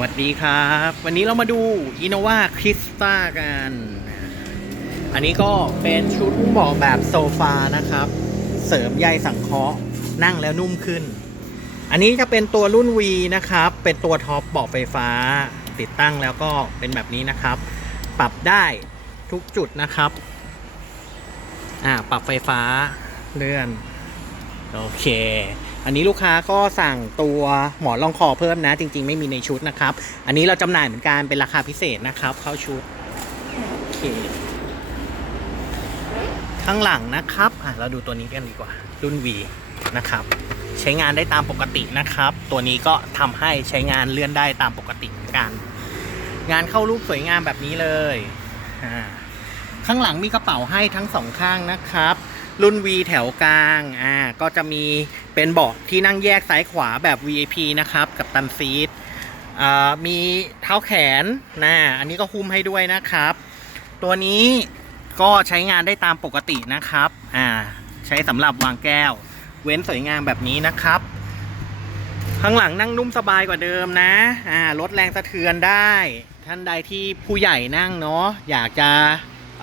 วัสดีครับ วันนี้เรามาดู Innova Crista กัน อันนี้ก็เป็นชุดหุ้มเบาะแบบโซฟานะครับ เสริมใยสังเคราะห์นั่งแล้วนุ่มขึ้น อันนี้จะเป็นตัวรุ่น V นะครับ เป็นตัวท็อปเบาะไฟฟ้า ติดตั้งแล้วก็เป็นแบบนี้นะครับ ปรับได้ทุกจุดนะครับ อ่า ปรับไฟฟ้าเลื่อน โอเค อันนี้ลูกค้าก็สั่งตัวหมอนรองคอเพิ่มนะ จริง ๆ ไม่มีในชุดนะครับ อันนี้เราจำหน่ายเหมือนกันเป็นราคาพิเศษนะครับ เข้าชุดโอเคข้างหลังนะครับอะเราดูตัวนี้กันดีกว่า รุ่น V นะครับ ใช้งานได้ตามปกตินะครับ ตัวนี้ก็ทำให้ใช้งานเลื่อนได้ตามปกติเหมือนกัน งานเข้ารูปสวยงามแบบนี้เลย ข้างหลังมีกระเป๋าให้ทั้งสองข้างนะครับ รุ่น V แถวกลางอ่าก็จะมีเป็นเบาะที่นั่งแยกซ้ายขวาแบบ VIP นะครับกับตันซีทอ่ามีเท้าแขนนะอันนี้ก็หุ้มให้ด้วยนะครับ ตัวนี้ก็ใช้งานได้ตามปกตินะครับอ่าใช้สำหรับวางแก้ว เว้นสวยงามแบบนี้นะครับ ข้างหลังนั่งนุ่มสบายกว่าเดิมนะอ่าลดแรงสะเทือนได้ ท่านใดที่ผู้ใหญ่นั่งเนาะอยากจะ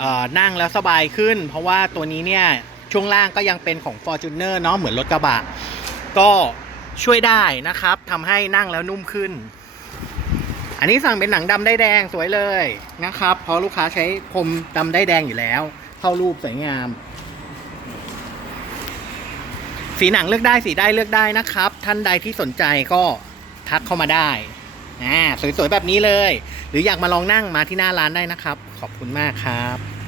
อ่อนั่งแล้วสบายขึ้น เพราะว่าตัวนี้เนี่ย ช่วงล่างก็ยังเป็นของ Fortuner เนาะเหมือนรถกระบะก็ช่วยได้นะครับทำให้นั่งแล้วนุ่มขึ้น อันนี้สั่งเป็นหนังดำได้แดงสวยเลยนะครับเพราะลูกค้าใช้พรมดำได้แดงอยู่แล้ว เข้ารูปสวยงาม สีหนังเลือกได้สีได้เลือกได้นะครับ ท่านใดที่สนใจก็ทักเข้ามาได้อ่าสวยๆแบบนี้เลย หรืออยากมาลองนั่งมาที่หน้าร้านได้นะครับ ขอบคุณมากครับ